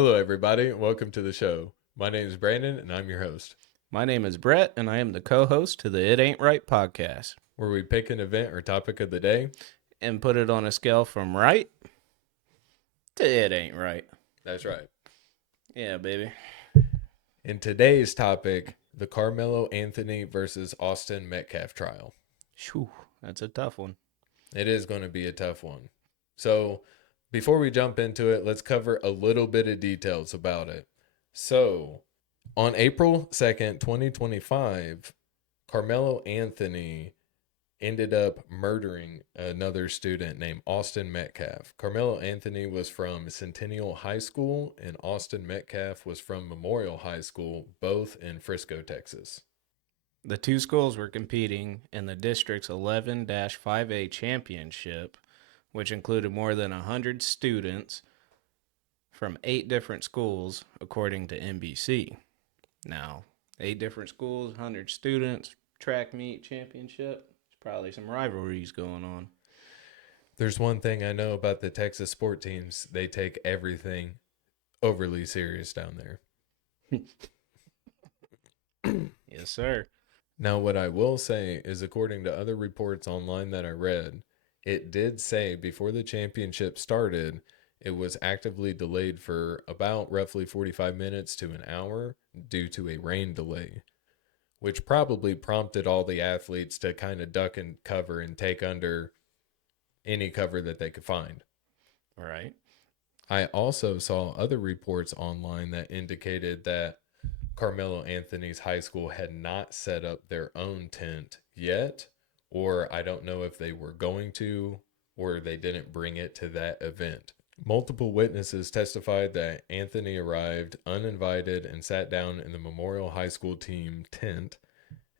Hello, everybody. Welcome to the show. My name is Brandon, and I'm your host, My name is Brett, and I am the co host to the It Ain't Right podcast where we pick an event or topic of the day. and put it on a scale from right to It Ain't Right. That's right. Yeah, baby. In today's topic, the Karmelo Anthony versus Austin Metcalf trial. Shoo, that's a tough one. It is going to be a tough one. So, before we jump into it, let's cover a little bit of details about it. So, on April 2nd, 2025, Karmelo Anthony ended up murdering another student named Austin Metcalf. Karmelo Anthony was from Centennial High School, and Austin Metcalf was from Memorial High School, both in Frisco, Texas. The two schools were competing in the district's 11 5A championship, which included more than 100 students from 8 different schools, according to NBC. Now, 8 different schools, 100 students, track meet championship. There's probably some rivalries going on. There's one thing I know about the Texas sport teams. They take everything overly serious down there. Yes, sir. Now, what I will say is, according to other reports online that I read, it did say before the championship started, it was actively delayed for about roughly 45 minutes to an hour due to a rain delay, which probably prompted all the athletes to kind of duck and cover and take under any cover that they could find. All right. I also saw other reports online that indicated that Karmelo Anthony's high school had not set up their own tent yet, or I don't know if they were going to, or they didn't bring it to that event. Multiple witnesses testified that Anthony arrived uninvited and sat down in the Memorial High School team tent,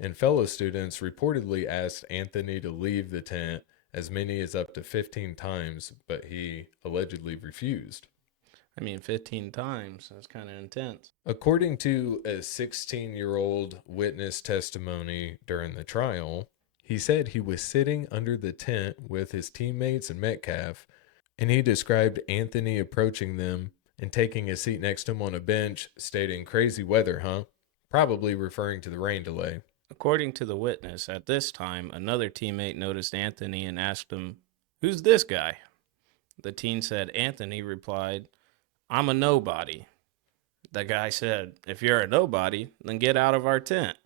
and fellow students reportedly asked Anthony to leave the tent as many as up to 15 times, but he allegedly refused. 15 times. That's kind of intense. According to a 16-year-old witness testimony during the trial, he said he was sitting under the tent with his teammates and Metcalf, and he described Anthony approaching them and taking a seat next to him on a bench, stating, "Crazy weather, huh?" Probably referring to the rain delay. According to the witness, at this time, another teammate noticed Anthony and asked him, "Who's this guy?" The teen said Anthony replied, "I'm a nobody." The guy said, "If you're a nobody, then get out of our tent."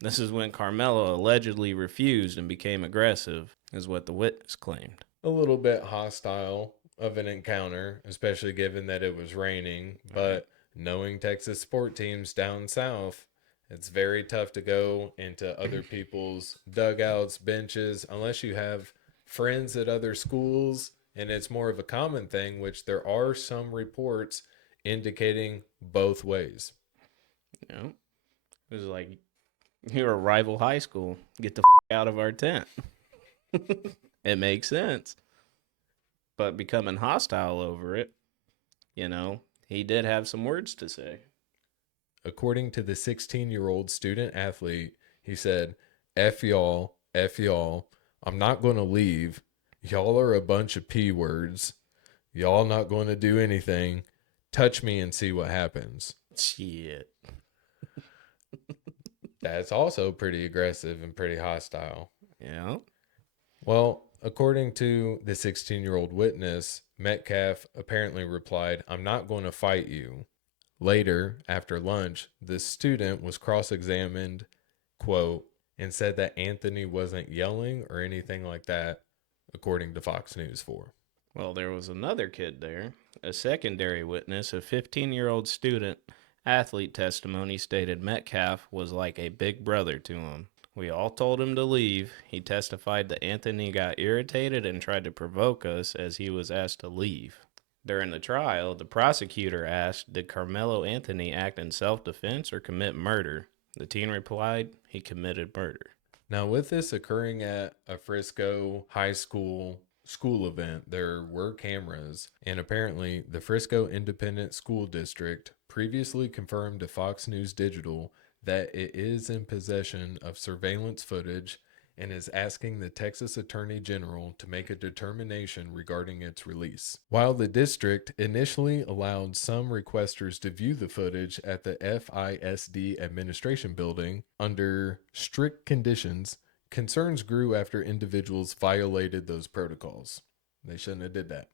This is when Karmelo allegedly refused and became aggressive, is what the witness claimed. A little bit hostile of an encounter, especially given that it was raining. But knowing Texas sport teams down south, it's very tough to go into other people's dugouts, benches, unless you have friends at other schools. And it's more of a common thing, which there are some reports indicating both ways. You know, it was like, you're a rival high school. Get the out of our tent. It makes sense. But becoming hostile over it, he did have some words to say. According to the 16-year-old student athlete, he said, "F y'all, F y'all. I'm not going to leave. Y'all are a bunch of P words. Y'all not going to do anything. Touch me and see what happens." Shit. That's also pretty aggressive and pretty hostile. Yeah. Well, according to the 16-year-old witness, Metcalf apparently replied, "I'm not going to fight you." Later, after lunch, the student was cross-examined, quote, and said that Anthony wasn't yelling or anything like that, according to Fox News 4. Well, there was another kid there. A secondary witness, a 15-year-old student athlete testimony stated Metcalf was like a big brother to him. We all told him to leave. He testified that Anthony got irritated and tried to provoke us as he was asked to leave. During the trial, the prosecutor asked, did Karmelo Anthony act in self-defense or commit murder? The teen replied, he committed murder. Now, with this occurring at a Frisco high school event, there were cameras, and apparently the Frisco Independent School District previously confirmed to Fox News Digital that it is in possession of surveillance footage and is asking the Texas Attorney General to make a determination regarding its release. While the district initially allowed some requesters to view the footage at the FISD administration building under strict conditions, concerns grew after individuals violated those protocols. They shouldn't have did that.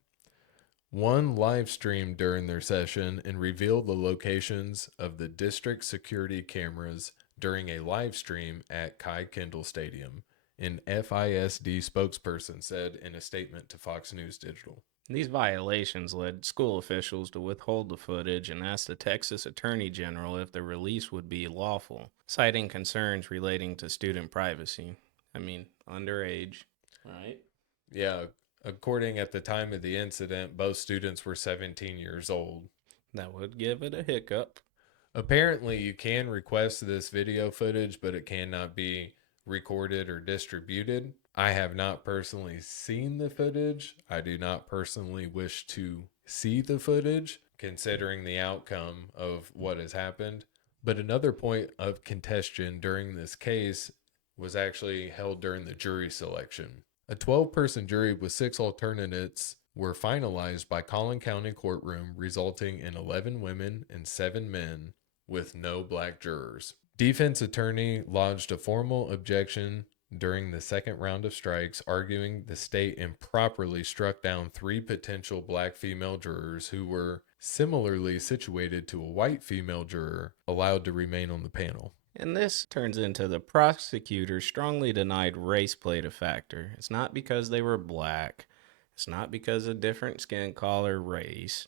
One live streamed during their session and revealed the locations of the district security cameras during a live stream at Kai Kendall Stadium, an FISD spokesperson said in a statement to Fox News Digital. These violations led school officials to withhold the footage and ask the Texas Attorney General if the release would be lawful, citing concerns relating to student privacy. I mean, underage, right? Yeah, according at the time of the incident, both students were 17 years old. That would give it a hiccup. Apparently, you can request this video footage, but it cannot be recorded or distributed. I have not personally seen the footage. I do not personally wish to see the footage, considering the outcome of what has happened. But another point of contention during this case was actually held during the jury selection. A 12-person jury with 6 alternates were finalized by Collin County Courtroom, resulting in 11 women and 7 men with no black jurors. Defense attorney lodged a formal objection during the second round of strikes, arguing the state improperly struck down 3 potential black female jurors who were similarly situated to a white female juror allowed to remain on the panel. And this turns into the prosecutor strongly denied race played a factor. It's not because they were black. It's not because of different skin color, race.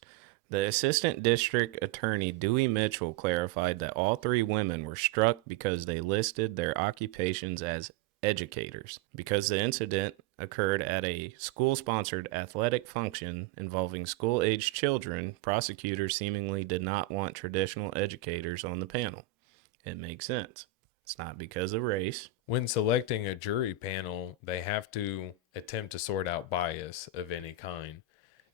The assistant district attorney, Dewey Mitchell, clarified that all 3 women were struck because they listed their occupations as educators. Because the incident occurred at a school-sponsored athletic function involving school-aged children, prosecutors seemingly did not want traditional educators on the panel. It makes sense. It's not because of race. When selecting a jury panel, they have to attempt to sort out bias of any kind.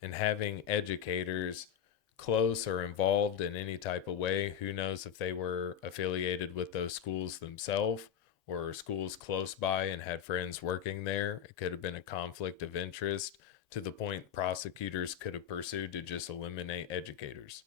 And having educators close or involved in any type of way, who knows if they were affiliated with those schools themselves or schools close by and had friends working there. It could have been a conflict of interest to the point prosecutors could have pursued to just eliminate educators.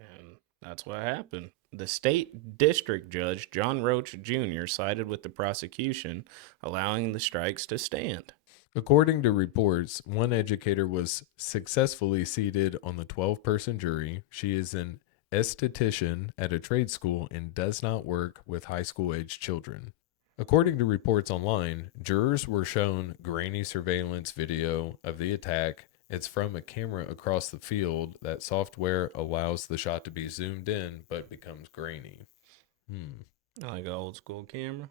And that's what happened. The state district judge, John Roach Jr., sided with the prosecution, allowing the strikes to stand. According to reports, one educator was successfully seated on the 12-person jury. She is an esthetician at a trade school and does not work with high school age children. According to reports online, jurors were shown grainy surveillance video of the attack. It's from a camera across the field. That software allows the shot to be zoomed in but becomes grainy. Like an old school camera.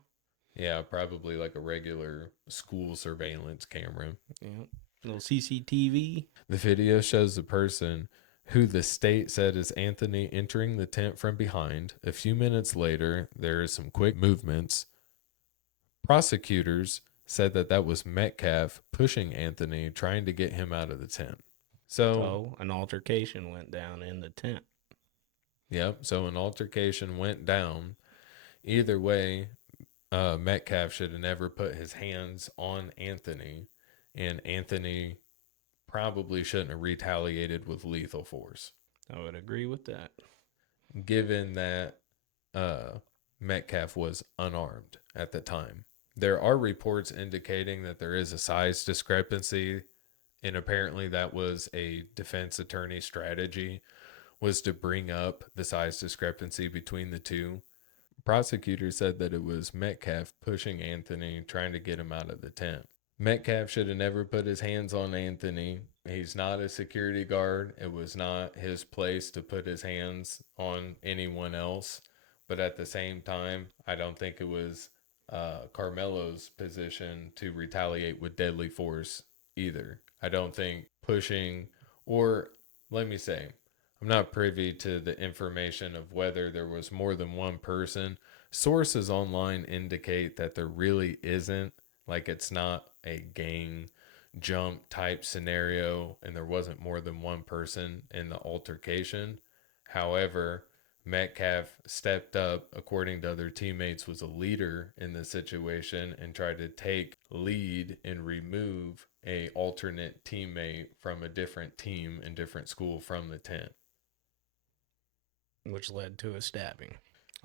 Yeah, probably like a regular school surveillance camera. Yeah. Little CCTV. The video shows the person who the state said is Anthony entering the tent from behind. A few minutes later, there is some quick movements. Prosecutors said that was Metcalf pushing Anthony, trying to get him out of the tent. So an altercation went down in the tent. Yep, so an altercation went down. Either way, Metcalf should have never put his hands on Anthony, and Anthony probably shouldn't have retaliated with lethal force. I would agree with that. Given that Metcalf was unarmed at the time. There are reports indicating that there is a size discrepancy, and apparently that was a defense attorney strategy, was to bring up the size discrepancy between the two. Prosecutor said that it was Metcalf pushing Anthony, trying to get him out of the tent. Metcalf should have never put his hands on Anthony. He's not a security guard. It was not his place to put his hands on anyone else. But at the same time, I don't think it was Karmelo's position to retaliate with deadly force either. I don't think pushing, or let me say, I'm not privy to the information of whether there was more than one person. Sources online indicate that there really isn't, like it's not a gang jump type scenario and there wasn't more than one person in the altercation. However, Metcalf stepped up, according to other teammates, was a leader in the situation and tried to take lead and remove a alternate teammate from a different team and different school from the tent, which led to a stabbing.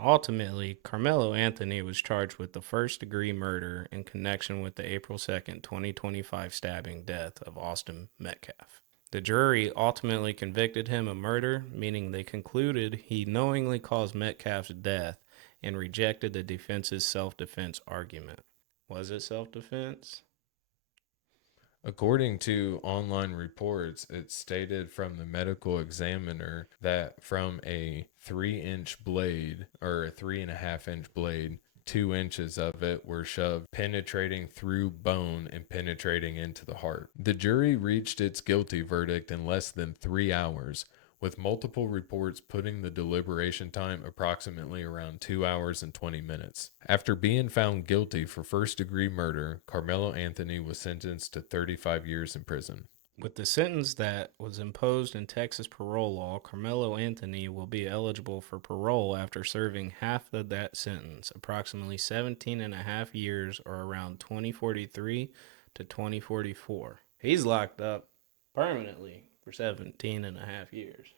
Ultimately, Karmelo Anthony was charged with the first-degree murder in connection with the April 2nd, 2025 stabbing death of Austin Metcalf. The jury ultimately convicted him of murder, meaning they concluded he knowingly caused Metcalf's death and rejected the defense's self-defense argument. Was it self-defense? According to online reports, it stated from the medical examiner that from a 3-inch blade, or a 3.5-inch blade, 2 inches of it were shoved, penetrating through bone and penetrating into the heart. The jury reached its guilty verdict in less than 3 hours, with multiple reports putting the deliberation time approximately around 2 hours and 20 minutes. After being found guilty for first-degree murder, Karmelo Anthony was sentenced to 35 years in prison. With the sentence that was imposed in Texas parole law, Karmelo Anthony will be eligible for parole after serving half of that sentence, approximately 17 and a half years, or around 2043 to 2044. He's locked up permanently for 17 and a half years.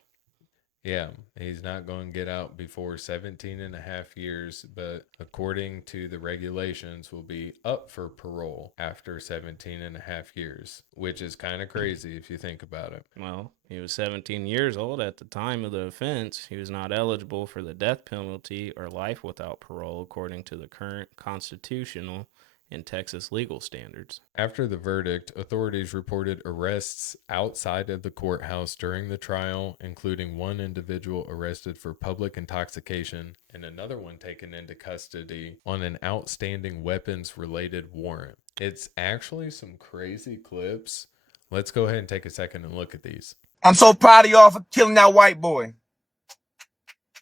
Yeah, he's not going to get out before 17 and a half years, but according to the regulations, will be up for parole after 17 and a half years, which is kind of crazy if you think about it. Well, he was 17 years old at the time of the offense. He was not eligible for the death penalty or life without parole, according to the current constitutional in Texas legal standards. After the verdict, authorities reported arrests outside of the courthouse during the trial, including one individual arrested for public intoxication and another one taken into custody on an outstanding weapons-related warrant. It's actually some crazy clips. Let's go ahead and take a second and look at these. I'm so proud of y'all for killing that white boy.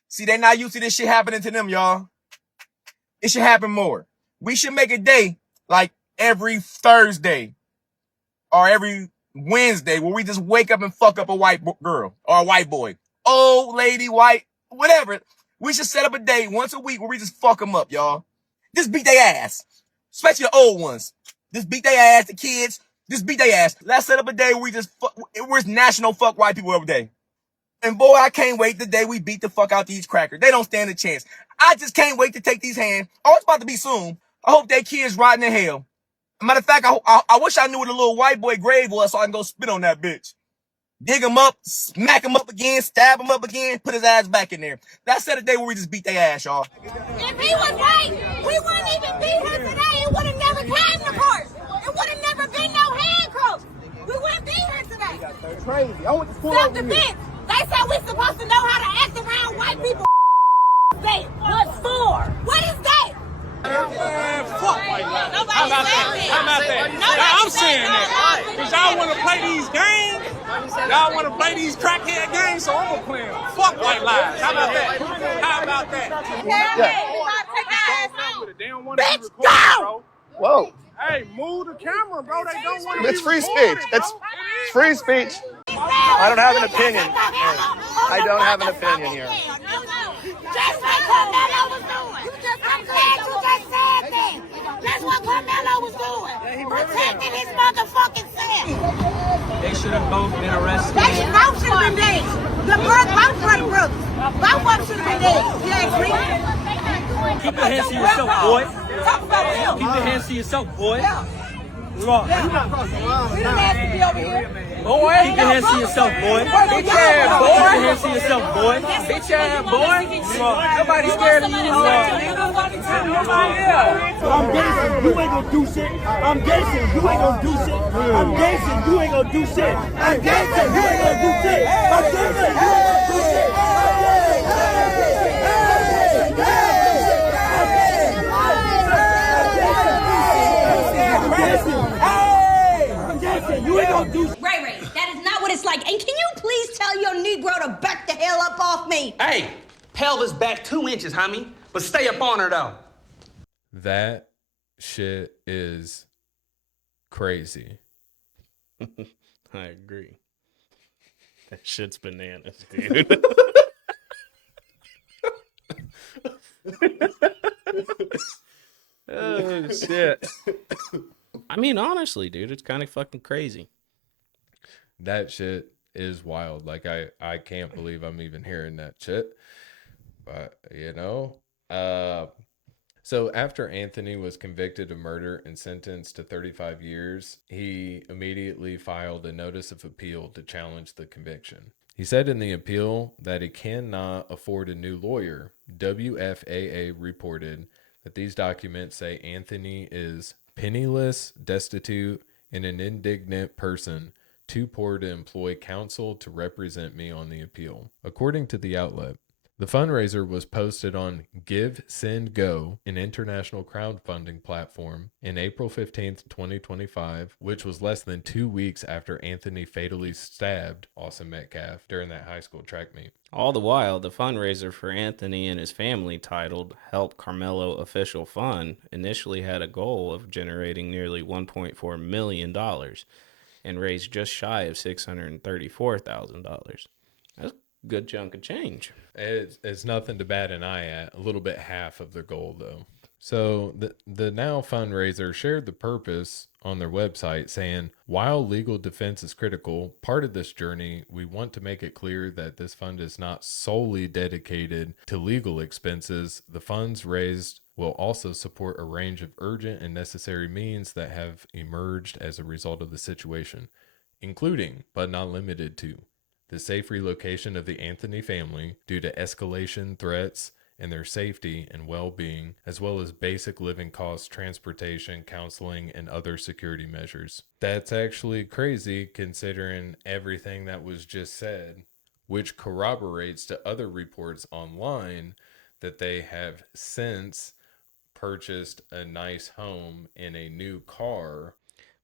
See, they not used to this shit happening to them, y'all. It should happen more. We should make a day like every Thursday or every Wednesday where we just wake up and fuck up a white girl or a white boy. Old lady, white, whatever. We should set up a day once a week where we just fuck them up, y'all. Just beat their ass. Especially the old ones. Just beat their ass, the kids. Just beat their ass. Let's set up a day where we just fuck. Where's National Fuck White People every day. And boy, I can't wait the day we beat the fuck out these crackers. They don't stand a chance. I just can't wait to take these hands. Oh, it's about to be soon. I hope they kids rotting in hell. Matter of fact, I wish I knew where the little white boy grave was so I can go spit on that bitch. Dig him up, smack him up again, stab him up again, put his ass back in there. That's the day where we just beat their ass, y'all. If he was white, we wouldn't even be here today. It would have never came to court. It would have never been no handcuffs. We wouldn't be here today. That's crazy. I went to school Self-defense. They said we're supposed to know how to act around white people. Say, what's for? What is that? Fuck white lives. How about that? I'm saying that. Because y'all want to play these games. Y'all want to play these crackhead games, so I'm going to play them. Fuck white lives. How about that? How about that? They don't want to be recorded, bro. Whoa. Hey, move the camera, bro. They don't want to be It's free recorded, speech. bro. It's free speech. I don't have an opinion. I don't have an opinion here. Just like Karmelo was doing. I'm glad you just said that. That's what Karmelo was doing. Protecting his motherfucking self. They should have both been arrested. They both should have been dead. Both brothers. Both of them should have been dead. You ask me? Keep your hands to yourself, boy. Talk about him. Keep your hands to yourself, boy. Wrong. We didn't ask to be over here. Boy, keep your hands to yourself, boy. Bitch ass, boy. Keep your hands to yourself, boy. Bitch ass, boy. Nobody scared of you, I'm dancing, you ain't gonna do shit. I'm dancing, you ain't gonna do shit. I'm dancing, you ain't gonna do shit. I'm dancing, you ain't gonna do shit. I'm dancing, you ain't gonna do shit. I'm dancing, you ain't gonna do shit. Ray, that is not what it's like. And can you please tell your Negro to back the hell up off me? Hey, pelvis back 2 inches, homie. But stay up on her, though. That shit is crazy. I agree. That shit's bananas, dude. Shit. I mean, honestly, dude, it's kind of fucking crazy. That shit is wild. Like I can't believe I'm even hearing that shit. But so after Anthony was convicted of murder and sentenced to 35 years, he immediately filed a notice of appeal to challenge the conviction. He said in the appeal that he cannot afford a new lawyer. WFAA reported that these documents say Anthony is penniless, destitute, and an indignant person, too poor to employ counsel to represent me on the appeal. According to the outlet, the fundraiser was posted on Give, Send, Go, an international crowdfunding platform, in April 15th, 2025, which was less than 2 weeks after Anthony fatally stabbed Austin Metcalf during that high school track meet. All the while, the fundraiser for Anthony and his family, titled Help Karmelo Official Fund, initially had a goal of generating nearly $1.4 million and raised just shy of $634,000. That's a good chunk of change. It's nothing to bat an eye at. A little bit half of their goal, though. So the Now fundraiser shared the purpose on their website, saying, while legal defense is critical, part of this journey, we want to make it clear that this fund is not solely dedicated to legal expenses. The funds raised will also support a range of urgent and necessary means that have emerged as a result of the situation, including, but not limited to, the safe relocation of the Anthony family due to escalation threats and their safety and well-being, as well as basic living costs, transportation, counseling, and other security measures. That's actually crazy considering everything that was just said, which corroborates to other reports online that they have since purchased a nice home and a new car.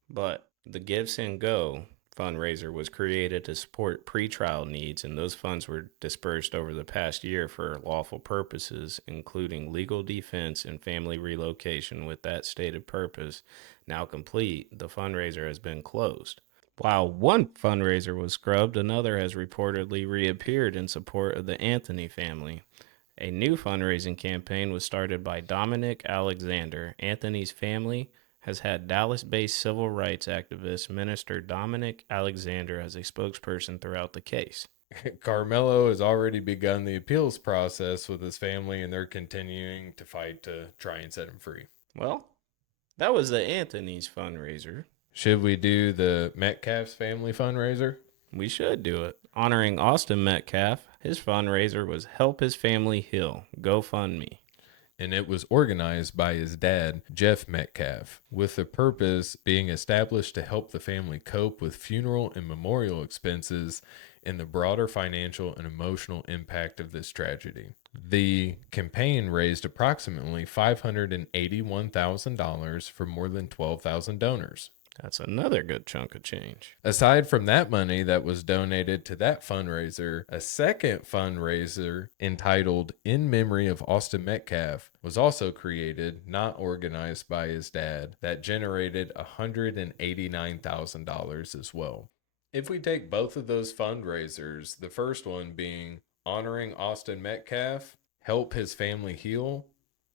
But the Give, Send, Go fundraiser was created to support pretrial needs, and those funds were dispersed over the past year for lawful purposes, including legal defense and family relocation. With that stated purpose now complete, the fundraiser has been closed. While one fundraiser was scrubbed, another has reportedly reappeared in support of the Anthony family. A new fundraising campaign was started by Dominic Alexander. Anthony's family has had Dallas-based civil rights activist Minister Dominic Alexander as a spokesperson throughout the case. Karmelo has already begun the appeals process with his family, and they're continuing to fight to try and set him free. Well, that was the Anthony's fundraiser. Should we do the Metcalf's family fundraiser? We should do it. Honoring Austin Metcalf, his fundraiser was Help His Family Heal, GoFundMe. And it was organized by his dad, Jeff Metcalf, with the purpose being established to help the family cope with funeral and memorial expenses and the broader financial and emotional impact of this tragedy. The campaign raised approximately $581,000 for more than 12,000 donors. That's another good chunk of change. Aside from that money that was donated to that fundraiser, a second fundraiser entitled In Memory of Austin Metcalf was also created, not organized by his dad, that generated $189,000 as well. If we take both of those fundraisers, the first one being Honoring Austin Metcalf, Help His Family Heal,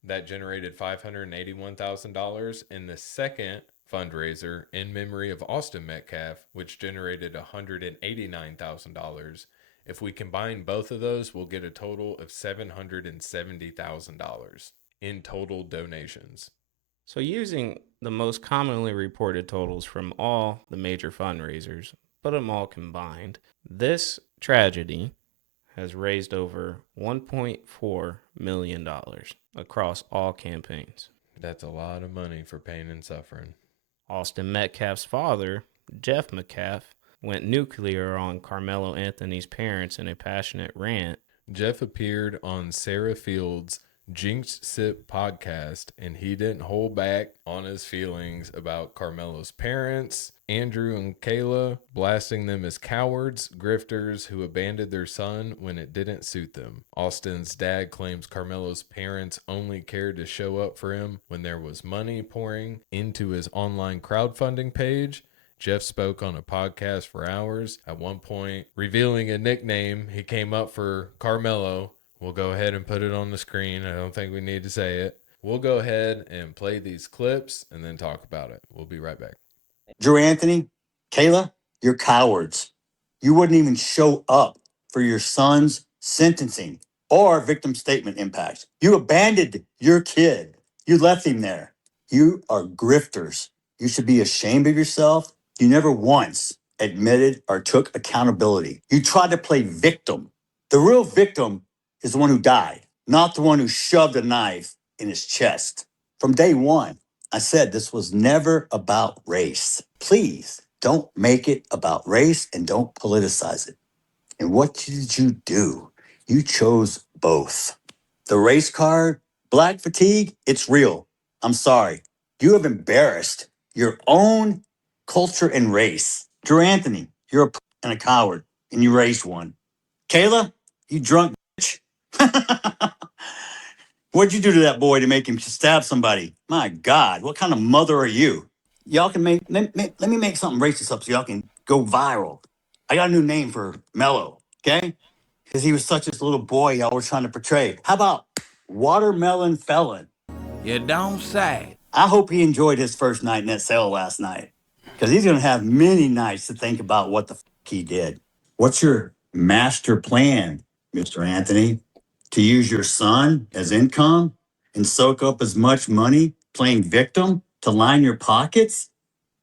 that generated $581,000, and the second fundraiser In Memory of Austin Metcalf, which generated $189,000. If we combine both of those, we'll get a total of $770,000 in total donations. So using the most commonly reported totals from all the major fundraisers, put them all combined, this tragedy has raised over $1.4 million across all campaigns. That's a lot of money for pain and suffering. Austin Metcalf's father, Jeff Metcalf, went nuclear on Karmelo Anthony's parents in a passionate rant. Jeff appeared on Sarah Field's Jinxed Sip podcast, and he didn't hold back on his feelings about Karmelo's parents, Andrew and Kayla, blasting them as cowards, grifters who abandoned their son when it didn't suit them. Austin's dad claims Karmelo's parents only cared to show up for him when there was money pouring into his online crowdfunding page. Jeff spoke on a podcast for hours, at one point revealing a nickname he came up for Karmelo. We'll go ahead and put it on the screen. I don't think we need to say it. we'll go ahead and play these clips and then talk about it. We'll be right back. Drew Anthony, Kayla, you're cowards. You wouldn't even show up for your son's sentencing or victim statement impact. You abandoned your kid. You left him there. You are grifters. You should be ashamed of yourself. You never once admitted or took accountability. You tried to play victim. The real victim is the one who died, not the one who shoved a knife in his chest. From day one, I said this was never about race. Please don't make it about race and don't politicize it. And what did you do? You chose both. The race card, black fatigue, it's real. I'm sorry. You have embarrassed your own culture and race. Drew Anthony, you're and a coward, and you raised one. Kayla, you drunk bitch. What'd you do to that boy to make him stab somebody? My God, what kind of mother are you? Y'all can let me make something racist up so y'all can go viral. I got a new name for Mello, okay? Because he was such this little boy y'all were trying to portray. How about Watermelon Felon? You don't say. I hope he enjoyed his first night in that cell last night. Because he's going to have many nights to think about what the he did. What's your master plan, Mr. Anthony? To use your son as income and soak up as much money playing victim to line your pockets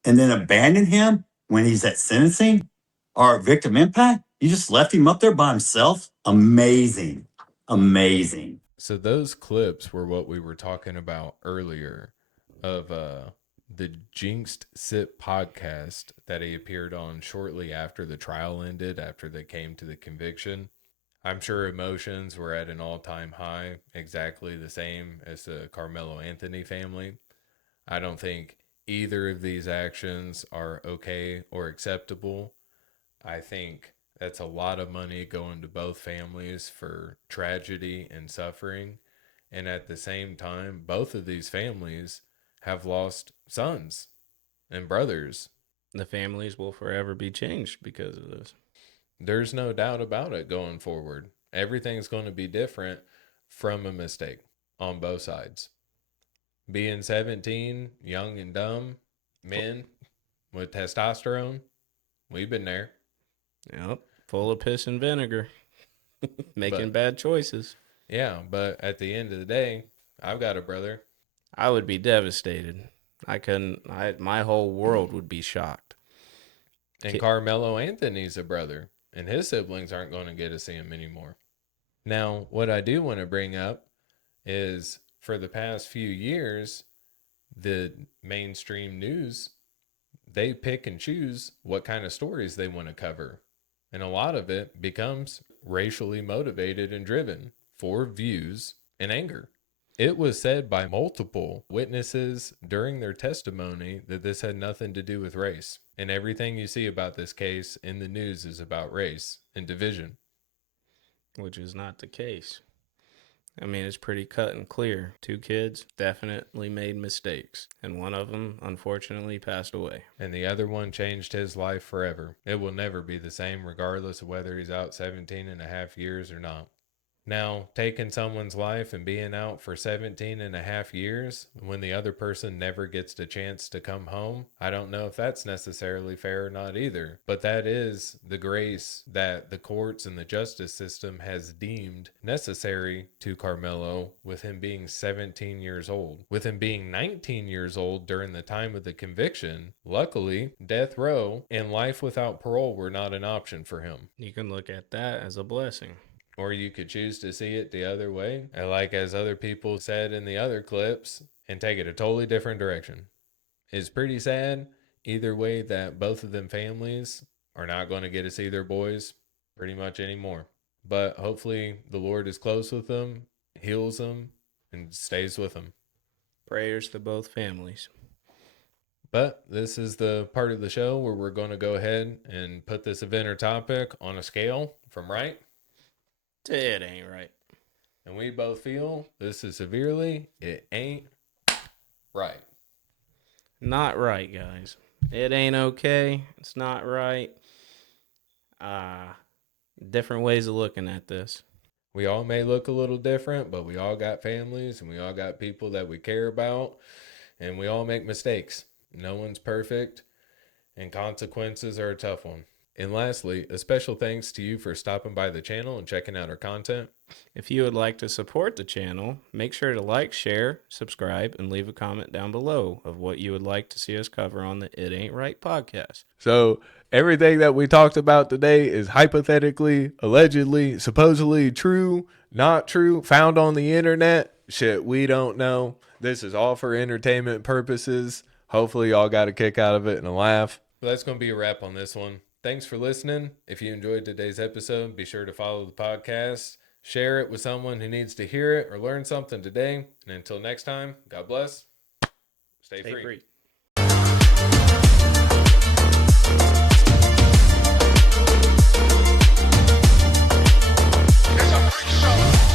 and then abandon him when he's at sentencing or victim impact? You just left him up there by himself? Amazing. Amazing. So those clips were what we were talking about earlier of the Jinxed Sip podcast that he appeared on shortly after the trial ended, after they came to the conviction. I'm sure emotions were at an all-time high, exactly the same as the Karmelo Anthony family. I don't think either of these actions are okay or acceptable. I think that's a lot of money going to both families for tragedy and suffering. And at the same time, both of these families have lost sons and brothers. The families will forever be changed because of this. There's no doubt about it going forward. Everything's going to be different from a mistake on both sides. Being 17, young and dumb, men with testosterone, we've been there. Yep, full of piss and vinegar, making bad choices. Yeah, but at the end of the day, I've got a brother. I would be devastated. My whole world would be shocked. And Karmelo Anthony's a brother, and his siblings aren't going to get to see him anymore. Now, what I do want to bring up is for the past few years, the mainstream news, they pick and choose what kind of stories they want to cover. And a lot of it becomes racially motivated and driven for views and anger. It was said by multiple witnesses during their testimony that this had nothing to do with race. And everything you see about this case in the news is about race and division. Which is not the case. I mean, it's pretty cut and clear. 2 kids definitely made mistakes, and one of them, unfortunately, passed away. And the other one changed his life forever. It will never be the same regardless of whether he's out 17 and a half years or not. Now, taking someone's life and being out for 17 and a half years when the other person never gets the chance to come home, I don't know if that's necessarily fair or not either. But that is the grace that the courts and the justice system has deemed necessary to Karmelo, with him being 17 years old. With him being 19 years old during the time of the conviction, luckily, death row and life without parole were not an option for him. You can look at that as a blessing. Or you could choose to see it the other way, and like as other people said in the other clips, and take it a totally different direction. It's pretty sad either way that both of them families are not going to get to see their boys pretty much anymore. But hopefully the Lord is close with them, heals them, and stays with them. Prayers to both families. But this is the part of the show where we're going to go ahead and put this event or topic on a scale from right. It ain't right. And we both feel this is severely, it ain't right. Not right, guys. It ain't okay. It's not right. Different ways of looking at this. We all may look a little different, but we all got families and we all got people that we care about, and we all make mistakes. No one's perfect, and consequences are a tough one. And lastly, a special thanks to you for stopping by the channel and checking out our content. If you would like to support the channel, make sure to like, share, subscribe, and leave a comment down below of what you would like to see us cover on the It Ain't Right podcast. So everything that we talked about today is hypothetically, allegedly, supposedly true, not true, found on the internet. Shit, we don't know. This is all for entertainment purposes. Hopefully y'all got a kick out of it and a laugh. But that's going to be a wrap on this one. Thanks for listening. If you enjoyed today's episode, be sure to follow the podcast, share it with someone who needs to hear it or learn something today. And until next time, God bless. Stay free. It's a freak show.